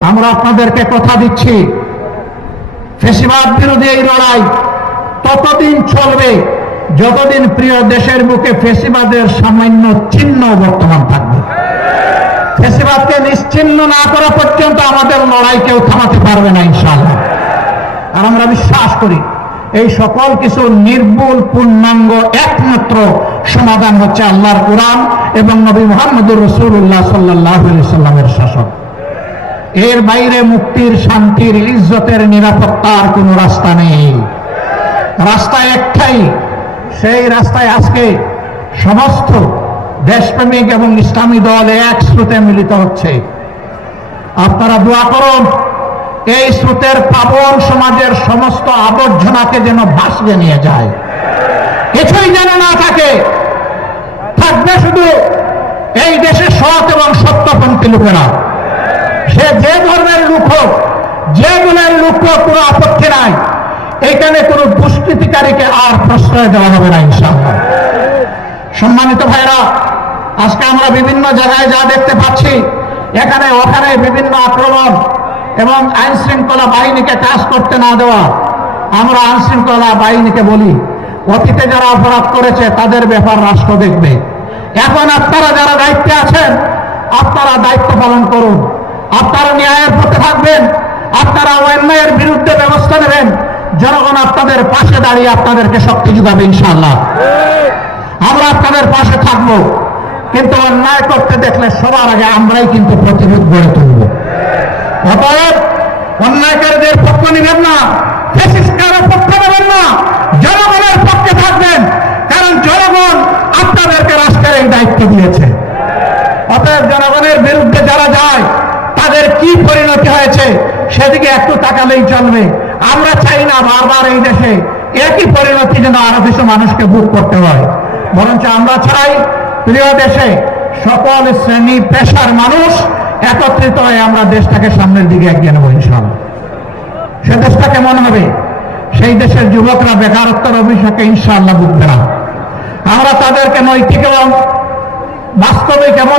আমরা আপনাদেরকে কথা দিচ্ছি, ফ্যাসিবাদ বিরোধী এই লড়াই ততদিন চলবে যতদিন প্রিয় দেশের বুকে ফ্যাসিবাদের সামান্য চিহ্ন বর্তমান থাকবে। ফ্যাসিবাদকে নিশ্চিহ্ন না করা পর্যন্ত আমাদের লড়াই কেউ থামাতে পারবে না ইনশাআল্লাহ। আর আমরা বিশ্বাস করি এই সকল কিছু নির্ভুল পূর্ণাঙ্গ একমাত্র সমাধান হচ্ছে আল্লাহর কোরআন এবং নবী মুহাম্মদুর রাসূলুল্লাহ সাল্লাল্লাহু আলাইহি সাল্লামের শাসন। এর বাইরে মুক্তির, শান্তির, ইজ্জতের, নিরাপত্তার কোনো রাস্তা নেই। রাস্তা একটাই, সেই রাস্তায় আজকে সমস্ত দেশপ্রেমিক এবং ইসলামী দল এক স্রোতে মিলিত হচ্ছে। আপনারা দোয়া করুন এই স্রোতের প্লাবন সমাজের সমস্ত আবর্জনাকে যেন ভাসিয়ে নিয়ে যায়, কিছুই যেন না থাকে। থাকবে শুধু এই দেশে সৎ এবং সত্যপন্থী লোকেরা। সে যে ধর্মের লোক হোক, যে গুণের লোক হোক, কোনো আপত্তি নাই। এখানে কোনো দুষ্কৃতিকারীকে আর প্রশ্রয় দেওয়া হবে না ইনশাআল্লাহ। সম্মানিত ভাইরা, আজকে আমরা বিভিন্ন জায়গায় যা দেখতে পাচ্ছি, এখানে ওখানে বিভিন্ন আক্রমণ এবং আইন শৃঙ্খলা বাহিনীকে কাজ করতে না দেওয়া। আমরা আইন শৃঙ্খলা বাহিনীকে বলি, অতীতে যারা অপরাধ করেছে তাদের ব্যাপার রাষ্ট্র দেখবে। এখন আপনারা যারা দায়িত্বে আছেন, আপনারা দায়িত্ব পালন করুন। আপনারা ন্যায়ের পথে থাকবেন, আপনারা অন্যায়ের বিরুদ্ধে ব্যবস্থা নেবেন। জনগণ আপনাদের পাশে দাঁড়িয়ে আপনাদেরকে শক্তি যোগাবে ইনশাআল্লাহ। আমরা আপনাদের পাশে থাকবো, কিন্তু অন্যায় করতে দেখলে সবার আগে আমরাই কিন্তু প্রতিরোধ গড়ে তুলব। অতএব অন্যায়কারীদের পক্ষ নেবেন না, ফ্যাসিস্টদের পক্ষ নেবেন না, জনগণের পক্ষে থাকবেন, কারণ জনগণ আপনাদেরকে রাষ্ট্রের এই দায়িত্ব দিয়েছে। অতএব জনগণের বিরুদ্ধে যারা যায় তাদের কি পরিণতি হয়েছে সেদিকে একটু তাকালেই চলবে। আমরা চাই না বারবার এই দেশে একই পরিণতি যেন আরো কিছু মানুষকে ভোগ করতে হয়। বরঞ্চ আমরা চাই প্রিয় দেশে সকল শ্রেণী পেশার মানুষ একত্রিত হয়ে আমরা দেশটাকে সামনের দিকে এগিয়ে নেব ইনশাআল্লাহ। সে দেশটা কেমন হবে? সেই দেশের যুবকরা বেকারত্বের অভিশাপে ইনশাআল্লাহ ভুগবে না। আমরা তাদেরকে নৈতিক এবং বাস্তবিক এবং